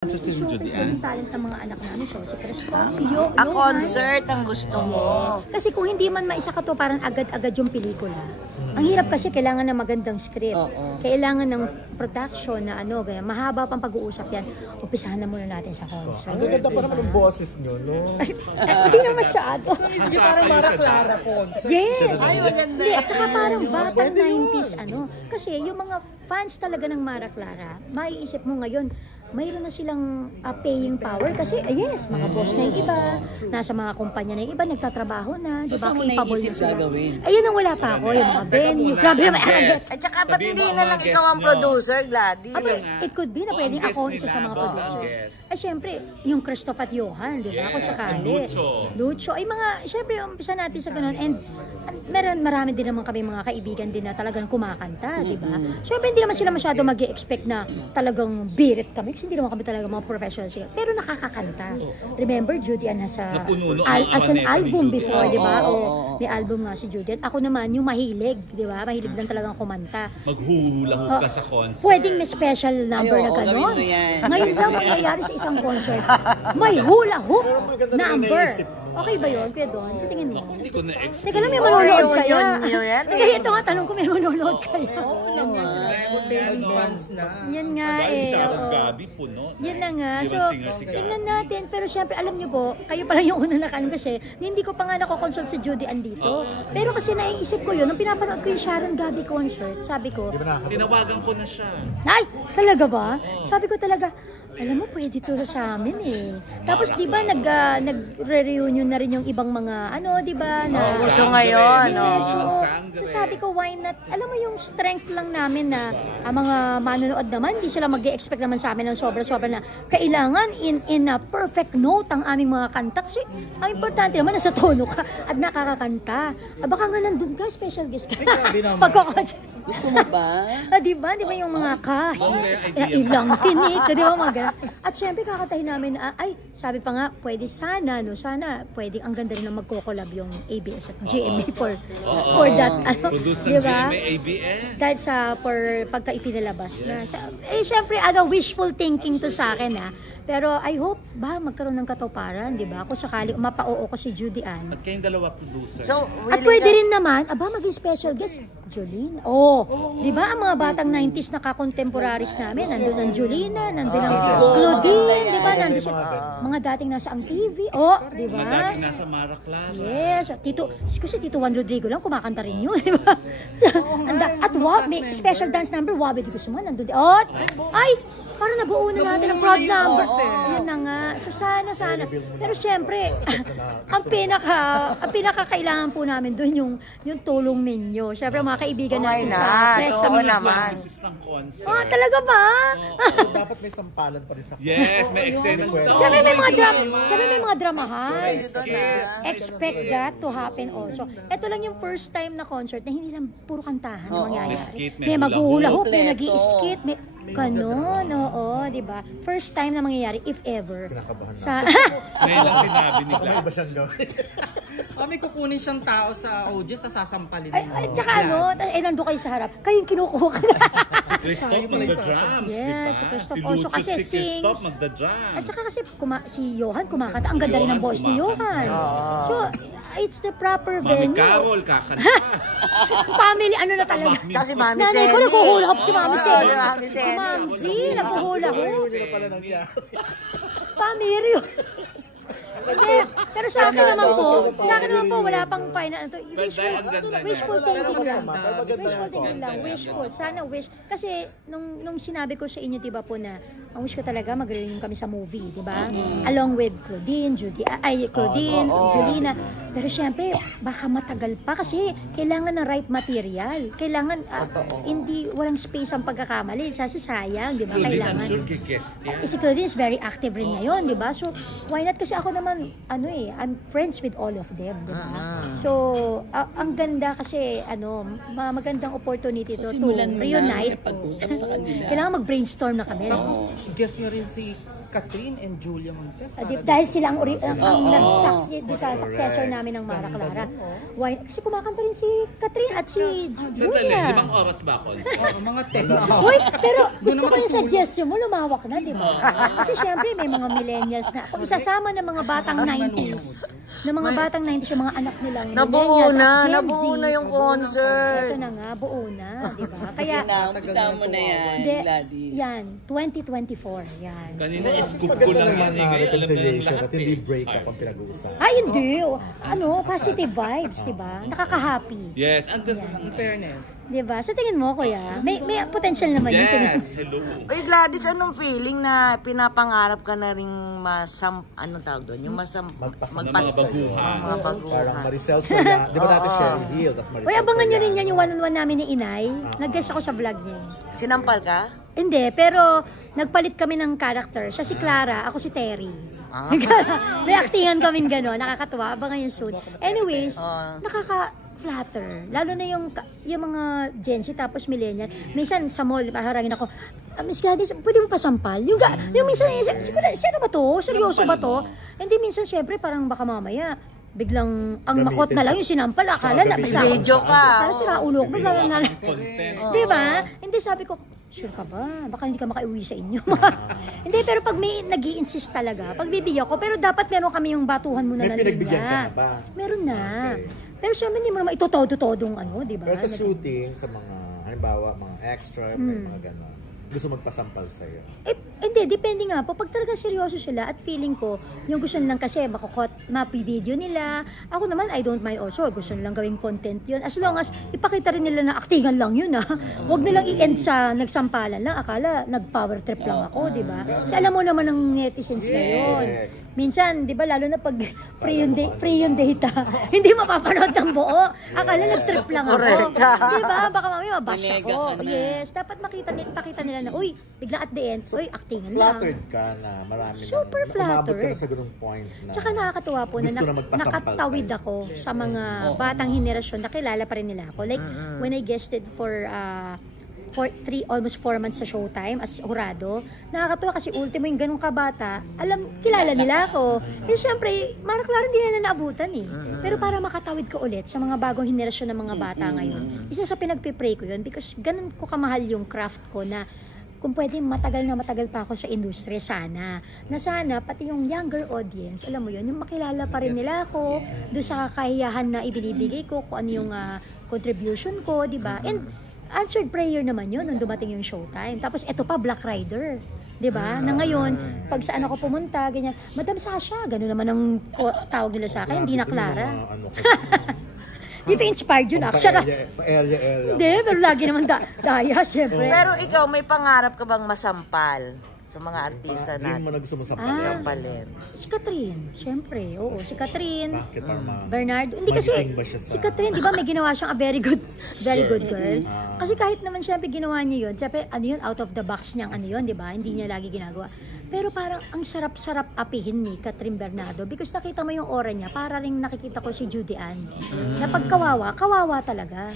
Showcase yung talent ng mga anak namin, so si Christoph, si Johan. A concert ang gusto mo. Kasi kung hindi man maisakatuparan agad-agad yung pelikula, ang hirap kasi kailangan ng magandang script. Kailangan ng production na ano, kaya mahaba pang pag-uusap yan. Umpisahan na muna natin sa concert. Ang ganda pa naman ng boses nyo, no? Hindi na masyado. Hindi parang Mara Clara concert. Yes! Ay, maganda. Hindi, at saka parang batang 90s, ano. Kasi yung mga fans talaga ng Mara Clara, maiisip mo ngayon, mayroon na silang paying power kasi yes, mga boss na yung iba, nasa mga kumpanya na yung iba, nagtatrabaho na, So, diba, saan mo capable na naisip sila. gagawin? Ayun ang wala pa ako, yung mga venue, grabe naman, At saka ba't hindi na lang ikaw ang producer, Gladys? it could be na pwedeng ako isa sa mga producers. Ay, syempre, yung Christoph at Johan, di ba? Ako sakali. Lucho. Ay, mga, syempre, umpisa natin sa ganun. And marami din naman kami mga kaibigan din na talagang kumakanta, di ba? Syempre, hindi naman sila masyado mag-expect na talagang birit kami. Kasi hindi naman kami talaga mga professionals. Pero nakakakanta. Remember, Judy Ann has as an album before, di ba? O may album nga si Judy Ann. Ako naman, yung mahilig, di ba? Mahilig lang talagang kumanta. Maghuhula ka sa concert. Pwedeng may special number na gano'n. Ngayon lang mangyayari sa isang concert. May hula hoop number. Okay ba yun, Kuya Don? Sa tingin mo? Hindi ko na-expect. Teka lang, may manonood kaya. Yun. Kaya ito nga, tanong ko, may manonood kaya. Oo naman. Fans na. Yan nga Dahil eh. siya oo. Gabi, puno. Yan na nga. Di So, ba singer si Gabi? tingnan natin. Pero syempre, alam niyo po, kayo pa lang yung unang nakaano kasi hindi ko pa nga nakokonsult si Judy Ann dito. Pero kasi naiisip ko yun, nung pinapanood ko yung Sharon Gabi concert, sabi ko, Tinawagan ko na siya. ay, talaga ba? Sabi ko talaga, alam mo, pwede to sa amin eh. Tapos di ba nagre-reunion na rin yung ibang mga ano, di ba? Na Gusto ngayon, no? So sabi ko, why not? Alam mo yung strength lang namin na ang mga manonood naman, hindi sila mag-expect naman sa amin ng sobra-sobra na kailangan in a perfect note ang aming mga kanta. Kasi ang importante naman, nasa tono ka at nakakakanta. Baka nga nandun ka, special guest ka. Pagkakonsert. Gusto mo ba? Di ba? Di ba yung mga kahit ilang tinik, di ba mga ganun? At syempre kakantahin namin, ay, sabi pa nga, pwede sana, no? Sana, pwede, ang ganda rin na magko-collab yung ABS at GMA for that, ano, Produce di ng ba? GMA, ABS. Dahil for pagka ipinalabas na. Syempre, wishful thinking to sa akin, Pero I hope, magkaroon ng katuparan, di ba? Kung sakali, mapa-oo ko si Judy Ann. At kayong dalawa producer. So, At pwede rin naman, maging special guest, Jolene. Di ba ang mga batang 90s na ka-contemporaries namin, nandun ang Julina, nandun ang Claudine, di ba? Nandun siya, mga dating nasa ang TV, di ba? Mga dating nasa Mara Clara. Yes, kasi Tito Juan Rodrigo lang, kumakanta rin yun, di ba? At may special dance number, Wabe Di Guzman, nandun din. Ay! Parang nabuo na natin ang crowd number. Ayun na nga. So sana. Pero syempre, ang pinaka-kailangan po namin doon yung tulong ninyo. Syempre mga kaibigan natin sa press Oo naman. Ng concert. Talaga ba? Dapat may sampalan pa rin sa Yes, may eksena. Syempre may mga dramahan. Expect that to happen also. Ito lang yung first time na concert na hindi lang puro kantahan na mangyayari. May maghuhula-hoop, may nag-i-skit, may ganon, di ba? First time na mangyayari, if ever. Ngayon lang sinabi ni Gladys. iba siyang gawin. May kukunin siyang tao sa audience na sasampalin. Tsaka nandun kayo sa harap. Kayong kinukuha ka na. Si Christoph magda-drums, di ba? Yes, si Christoph Si also Lucho kasi si Christoph sings. magda-drums. At saka kasi si Johan kumakanta. Ang ganda rin ng voice ni Johan. So, it's the proper Mami venue. Carol, kakanta. Family, ano na talaga. Kasi Mami Nanay ko Sally. naghuhula-hop si Mami Sally. Mami Si Sally. Mami Z, naghuhula-hop. Hindi na pala nangyari. Family. Pero sa akin naman po, wala pang final. Wishful thinking lang. Wishful thinking lang. Wishful. Sana wish. Kasi, nung sinabi ko sa inyo, diba po na, ang wish ko talaga mag-reunion kami sa movie, diba? Along with Claudine, Julina. Pero syempre, baka matagal pa kasi kailangan ng right material. Kailangan, walang space ang pagkakamali. Sayang, diba? Claudine, I'm Kailangan. sure guest yan. Si Claudine is very active rin ngayon, di ba? So, why not? Kasi ako naman, I'm friends with all of them, di ba? So, ang ganda kasi, magandang opportunity to reunite. Pag-usap sa kanila. Kailangan mag-brainstorm na kami. Guess nyo rin si Catherine and Julia Montes. Dahil sila ang nagsaksi doon sa successor namin ng Mara Clara. Why? Kasi kumakanta rin si Catherine at si Sandali, Julia. 5 oras ba, Cons? Mga 10. Uy, pero gusto ko yung suggestion mo, lumawak na, di ba? Kasi syempre may mga millennials na, kung isasama ng mga batang 90s, ng mga batang 90s, yung mga anak nilang Nabuo millennials na, at Gen Z. nabuo na yung concert. Ito na nga, buo na, di ba? Kaya, Umpisa mo na yan, hindi, Gladys. yan, 2024, yan. Kanina, Mas scoop ko maganda lang naman yan eh. na Ngayon, alam na ng reconciliation lahat at hindi eh. breakup ang pinag-uusapan. Ay, hindi. Positive vibes, di ba? Nakaka-happy. Yes, ang ganda ng In fairness. Di ba? Sa tingin mo, kuya, may potential naman yung Yes, hello. Uy, Gladys, anong feeling na pinapangarap ka na ring anong tawag doon? Yung Magpasama Ng mga baguhan. Mga baguhan. Parang Maricel Soria. Di ba dati Sherry Hill, tapos Maricel Uy, abangan nyo rin Soriano. yan yung one-on-one namin ni Inay. Nag-guest ako sa vlog niya. Sinampal ka? Hindi, pero nagpalit kami ng character. Siya si Clara, ako si Terry. May actingan kaming gano'n, nakakatuwa. Abangan yung suit. Anyways, nakaka-flatter. Lalo na yung mga Gen Z tapos millennial. Minsan sa mall, harangin ako, Miss Gladys, pwede mo pasampal? Yung minsan, siguro, sino ba to? Seryoso ba to? Hindi, minsan, syempre, parang baka mamaya, biglang, ang makot na lang yung sinampal. Akala na, basta, Video ka. parang sira ulo ko. Biglang na, Content. di ba? Hindi, sabi ko, sure ka ba? Baka hindi ka makaiuwi sa inyo. Hindi, pero pag may nag-i-insist talaga, pag bibigyan ko, pero dapat meron kami yung batuhan muna May ng pinagbigyan ka linya. na ba? Meron na. Okay. Pero syempre, hindi mo naman itotodo-todong di ba? Pero sa shooting, sa mga, halimbawa, mga extra, may mga gano'n. Gusto magpasampal sa'yo. Hindi, depende nga po. Pag talaga seryoso sila at feeling ko, yung gusto nilang kasi mapi-video nila. Ako naman, I don't mind also. Gusto nilang gawing content yun. As long as ipakita rin nila na actingan lang yun, ha. Huwag nilang i-end sa nagsampalan lang. Akala, nag-power trip lang ako, di ba? Kasi alam mo naman ng netizens ngayon. Minsan, di ba, lalo na pag free yung data, hindi mapapanood ng buo. Akala, nag-trip lang ako. Correct ka. Di ba? Baka mamaya mabash Pinega ako. ka na. Yes, dapat pakita nila na, uy, bigla at the end, uy, actingan lang. Flattered ka na marami Super umabot ka flattered. na sa ganung point na Tsaka nakakatuwa po na gusto na magpasampal nakatawid sa'yo. ako sa mga batang henerasyon, nakilala pa rin nila ako. Like, when I guested for almost 4 months sa Showtime as hurado, nakakatuwa kasi ultimo yung ganung kabata, kilala nila ako. Eh syempre, Mara Clara hindi nila naabutan eh. Pero para makatawid ko ulit sa mga bagong henerasyon ng mga bata ngayon, isa sa pinagpipray ko yun because ganun ko kamahal yung craft ko na kung pwede matagal na matagal pa ako sa industriya sana. Na sana, pati yung younger audience, alam mo yun, yung makilala pa rin nila ako, doon sa kakahiyahan na ibinibigay ko, kung ano yung contribution ko, di ba? And answered prayer naman yun nung dumating yung Showtime. Tapos eto pa, Black Rider. 'Di ba? Na ngayon, pag saan ako pumunta, ganyan, Madam Sasha, gano'n naman ang tawag nila sa akin, hindi na Clara. Dito inspired yun, actually. Pa-area. Hindi, pero lagi naman daya, siyempre. Pero ikaw, may pangarap ka bang masampal sa mga artista Dream mo natin? na gusto mo sampalin. Sampalin. Si Catherine, siyempre. Oo, si Catherine. Bakit parang Bernardo. Hindi kasi, magising ba siya sa... si Catherine, di ba may ginawa siyang a very good girl. Kasi kahit naman siyempre ginawa niya yun, siyempre ano yun, out of the box niyang ano yun, di ba? Hindi niya lagi ginagawa. Pero parang ang sarap-sarap apihin ni Catherine Bernardo because nakita mo yung aura niya, para ring nakikita ko si Judy Ann. Na pagkawawa, kawawa talaga.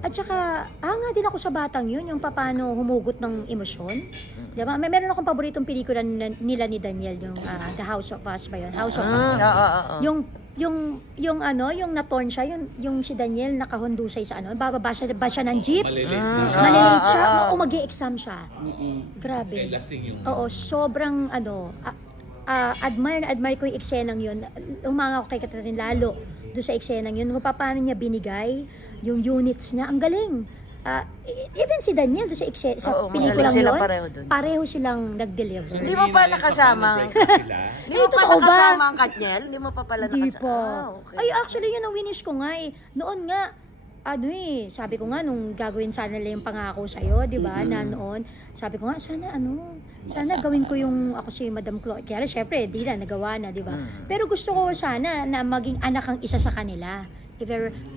At saka, nga din ako sa batang yun, yung paano humugot ng emosyon. Diba? Meron akong paboritong pelikula nila ni Daniel, yung The House of Us ba yun? House of Us. Yung na-torn siya, yung si Daniel nakahundusay sa bababa siya ng jeep. Malilate siya, o mag-e-exam siya. Grabe. Lasing yung... Oo, sobrang admire ko yung eksenang yun. Umanga ko kay Catherine lalo doon sa eksenang yun. Paano niya binigay yung units niya. Ang galing. Even si Daniel doon sa pelikulang sila yun, pareho dun. pareho silang nag-deliver. Hindi mo pa nakasama. Hindi mo pa totoo ba? nakasama ang Katniel? Hindi mo pa pala Hindi nakasama? pa. Okay. Ay, actually, yun ang winish ko nga eh. Noon nga, sabi ko nga, nung gagawin sana nila yung pangako sa'yo, di ba, na noon, sabi ko nga, sana gawin ko yung, ako si Madam Chloe. Kaya syempre, di na, nagawa na, di ba? Pero gusto ko sana na maging anak ang isa sa kanila.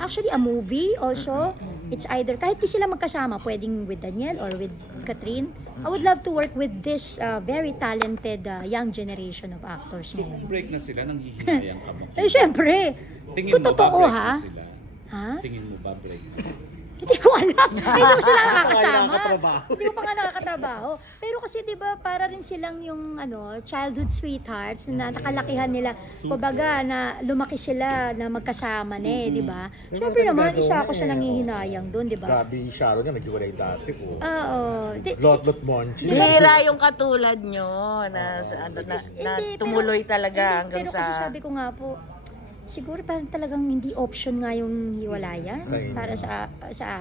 Actually, a movie also, it's either, kahit di sila magkasama, pwedeng with Daniel or with Catherine. I would love to work with this very talented young generation of actors ngayon. Break na sila, nang hihinayang ka mo. Eh, syempre. Tingin Kung mo ba totoo, break ha? na sila? Ha? Tingin mo ba break na sila? Hindi ko alam. Hindi ko sila nakakasama. nakakatrabaho. Hindi ko pa nga nakakatrabaho. Pero kasi 'di ba para rin silang yung childhood sweethearts na nakalakihan nila. Kumbaga na lumaki sila na magkasama na 'di ba? Siyempre naman isa ako sa nangihinayang doon, 'di ba? Gabi, Sharon nga, naghiwalay dati po. Oo. Lot Monchi. Bihira yung katulad nyo na tumuloy talaga hanggang pero kasi sa... sabi ko nga po, siguro parang talagang hindi option nga yung hiwalayan para sa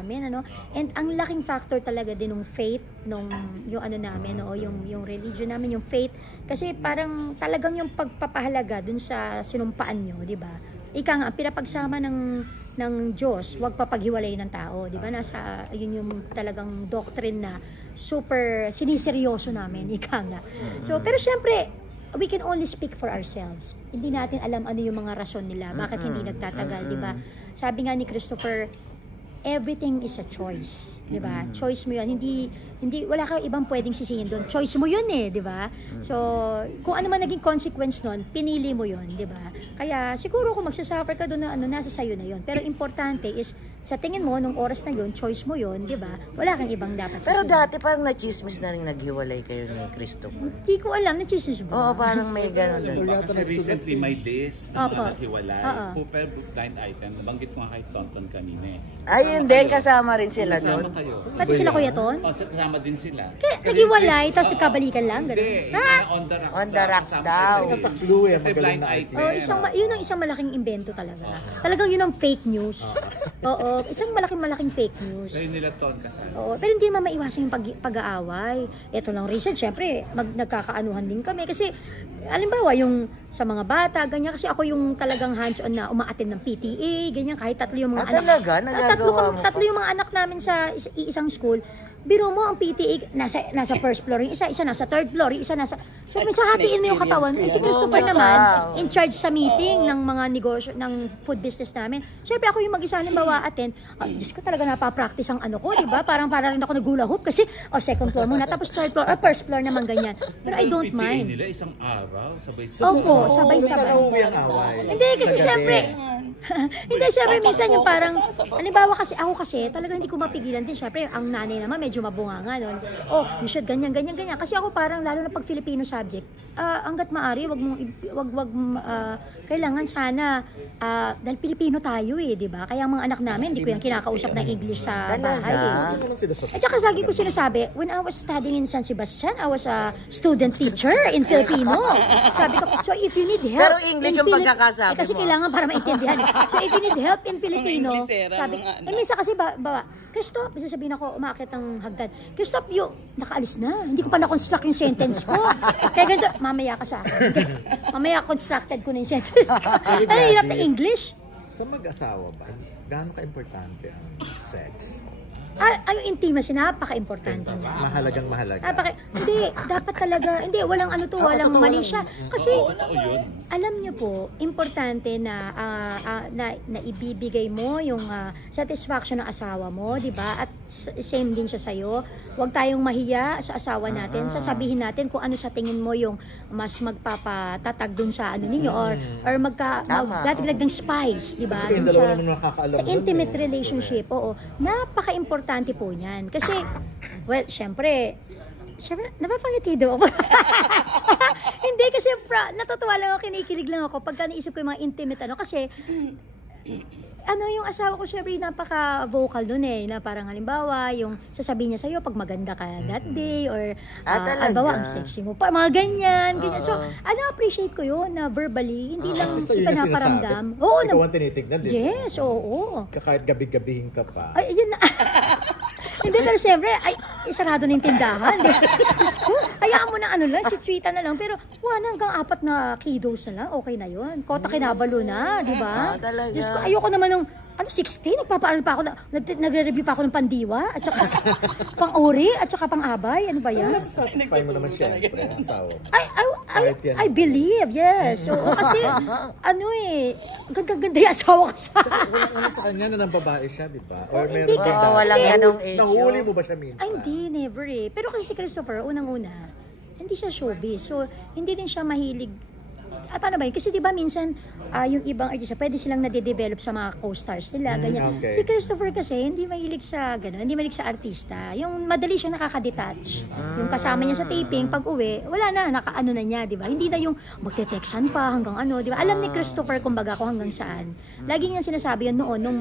amin and ang laking factor talaga din ng faith yung namin yung religion namin, yung faith, kasi parang talagang yung pagpapahalaga dun sa sinumpaan nyo, di ba? Ika nga pinapagsama ng Diyos, wag papaghiwalay ng tao, di ba? Nasa yun yung talagang doctrine na super siniseryoso namin, ika nga. So pero syempre we can only speak for ourselves. Hindi natin alam ano yung mga rason nila, bakit hindi nagtatagal, di ba? Sabi nga ni Christopher, everything is a choice, di ba? Choice mo yun, hindi wala kang ibang pwedeng sisihin doon. Choice mo yun di ba? So, kung ano man naging consequence nun, pinili mo yun, di ba? Kaya siguro kung magsasuffer ka doon na nasa sayo na yun. Pero importante is sa tingin mo nung oras na yun, choice mo yun, di ba? Wala kang ibang dapat Pero sisihin. dati parang na-chismis na rin naghiwalay kayo ni Christopher. Hindi ko alam, na-chismis mo. Oo, parang may gano'n din. Kasi recently may list ng Opo. mga naghiwalay. Pero blind item, nabanggit ko nga kay Tonton kanina Ay, yun din, kasama rin sila Kasama doon. kayo. Pati sila Kuya Ton? Kasama din sila. Kaya naghiwalay, tapos nagkabalikan lang, Hindi, gano'n. hindi na on the rocks On the rocks Kasama daw. kasi- Nasa clue Kasi magaling blind na item. artist. Yun ang isang malaking invento talaga. Talagang yun ang fake news. Oo, isang malaking fake news. Kayo nila Ton kasama. Oo, pero hindi naman maiwasan yung pag-aaway. Ito lang reason, syempre, nagkakaanuhan din kami. Kasi, alimbawa, yung sa mga bata, ganyan. Kasi ako yung talagang hands-on na umaattend ng PTA, ganyan. Kahit tatlo yung mga anak. Talaga? Nagagawa mo Tatlo yung mga anak namin sa isang school. Biro mo ang PTA, nasa first floor, yung isa nasa third floor, yung isa nasa... So, minsan hatiin mo yung katawan. Eh, si Christopher naman, in charge sa meeting ng mga negosyo, ng food business namin. Siyempre, ako yung mag-isa, halimbawa, attend. Diyos ko talaga napapractice ang ano ko, di ba? Para rin ako nag-hula hoop kasi, second floor muna, tapos third floor, or first floor naman ganyan. Pero I don't PTA mind. nila isang araw, sabay-sabay. Opo, Hindi sabay-sabay. na nauwi ang away. Hindi, kasi syempre, hindi, syempre, minsan yung parang, halimbawa kasi, ako kasi, talaga hindi ko mapigilan din. Syempre, ang nanay naman, medyo mabunganga nun. You should ganyan. Kasi ako parang, lalo na pag Filipino subject, hanggat maaari, kailangan sana, dahil Pilipino tayo di ba? Kaya ang mga anak namin, hindi ko yung kinakausap ng English sa bahay Ano naman sila sa At saka lagi ko sinasabi, when I was studying in San Sebastian, I was a student teacher in Filipino. Sabi ko, so if you need help... Pero English yung pagkakasabi kasi mo. kailangan para maintindihan. So if you need help in Filipino, Inglesera, sabi, minsan kasi Christoph, sasabihin ako, umakit ang hagdan. Christoph, nakaalis na. Hindi ko pa na-construct yung sentence ko. Kaya ganito, mamaya ka sa akin. Mamaya constructed ko na yung sentence ko. Ano hirap na English? Sa mag-asawa ba, gaano ka-importante ang sex? Yung intimacy, napaka-importante niya. Mahalagang mahalaga. Hindi, dapat talaga, walang walang mali siya. Kasi, alam niyo po, importante na ibibigay mo yung satisfaction ng asawa mo, di ba? At same din siya sa'yo. Huwag tayong mahiya sa asawa natin. Sasabihin natin kung ano sa tingin mo yung mas magpapatatag dun sa ano ninyo or magdadagdag ng spice, di ba? Kasi yung dalawa naman nakakaalam Sa dun, intimate relationship, oo. Napaka-importante po niyan. Kasi, syempre, napapangiti daw ako. Hindi, kasi natutuwa lang ako, kinikilig lang ako pagka naisip ko yung mga intimate kasi, yung asawa ko, syempre, napaka-vocal dun na parang halimbawa, yung sasabihin niya sa'yo pag maganda ka that day, or halimbawa, ang sexy mo pa, mga ganyan. So, appreciate ko yun, na verbally, hindi lang ipanaparamdam. Oo, ikaw ang tinitignan, di ba? Yes, oo. Kahit gabi-gabihin ka pa. Ay, yun na. Hindi, pero siyempre, isarado na yung tindahan. Hayaan mo na si Twita na lang. Pero, hanggang 4 na kiddos na lang, okay na yun. Kota kinabalo na, di ba? Talaga. Diyos ko, ayoko naman nung, 16, nagpapaaral pa ako, nagre-review pa ako ng pandiwa, at saka pang-uri, at saka pang-abay. Ano ba yan? Satisfy mo naman siyempre ang asawa mo. I believe, yes. So, kasi, ganda-ganda yung asawa ko sa... Wala sa kanya na ng babae siya, di ba? Or hindi meron kasi- ka walang ganong issue. Nahuli mo ba siya minsan? Ay, hindi, never Pero kasi si Christopher, unang-una, hindi siya showbiz. So, hindi rin siya mahilig paano ba yun? Kasi di ba minsan, yung ibang artista, pwede silang nade-develop sa mga co-stars nila, ganyan. okay. Si Christopher kasi, hindi mahilig sa, gano'n, hindi mahilig sa artista. Yung madali siyang nakaka-detach. Yung kasama niya sa taping, pag uwi, wala na, naka-ano na niya, di ba? Hindi na yung magte-textan pa hanggang ano, di ba? Alam ni Christopher kumbaga kung hanggang saan. Lagi niya sinasabi yun noon, nung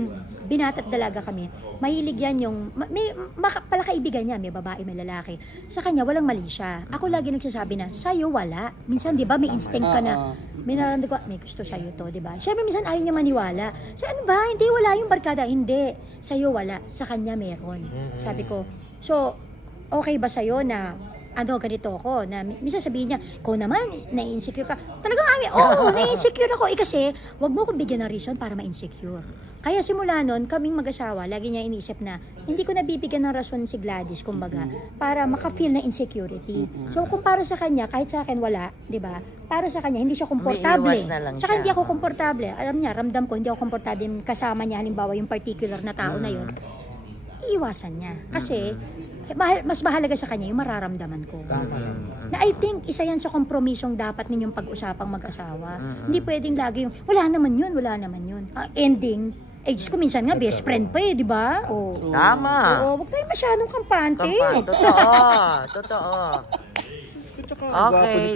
binata't dalaga kami, mahilig yan yung, may pala kaibigan niya, may babae, may lalaki. Sa kanya, walang mali siya. Ako lagi nagsasabi na, sa'yo wala. Minsan, di ba, may instinct ka na, may nararamdaman ko, may gusto sa'yo to, di ba? Siyempre, minsan ayaw niya maniwala. Sa ano ba? Hindi, wala yung barkada. Hindi. Sa'yo wala. Sa kanya meron. Sabi ko, so, okay ba sa'yo na ganito ako, na minsan sabihin niya, ko naman, na-insecure ka. Talagang oo, na-insecure ako. Kasi, wag mo akong bigyan ng reason para ma-insecure. Kaya simula nun, kaming mag-asawa, lagi niya iniisip na, hindi ko nabibigyan ng rason si Gladys, kumbaga, para maka-feel na insecurity. So, kung para sa kanya, kahit sa akin wala, di ba? Para sa kanya, hindi siya komportable. Umiiwas na lang Tsaka siya. hindi ako komportable. Alam niya, ramdam ko, hindi ako komportable kasama niya, halimbawa yung particular na tao na yun. Iiwasan niya. Kasi, mas mahalaga sa kanya yung mararamdaman ko. Na I think, isa yan sa kompromisong dapat ninyong pag-usapang mag-asawa. Hindi pwedeng lagi yung, wala naman yun. Ending, Diyos ko, minsan nga, best friend pa di ba? Tama. Oo, huwag tayo masyadong kampante. Totoo. Tsaka, gwapo ni Okay.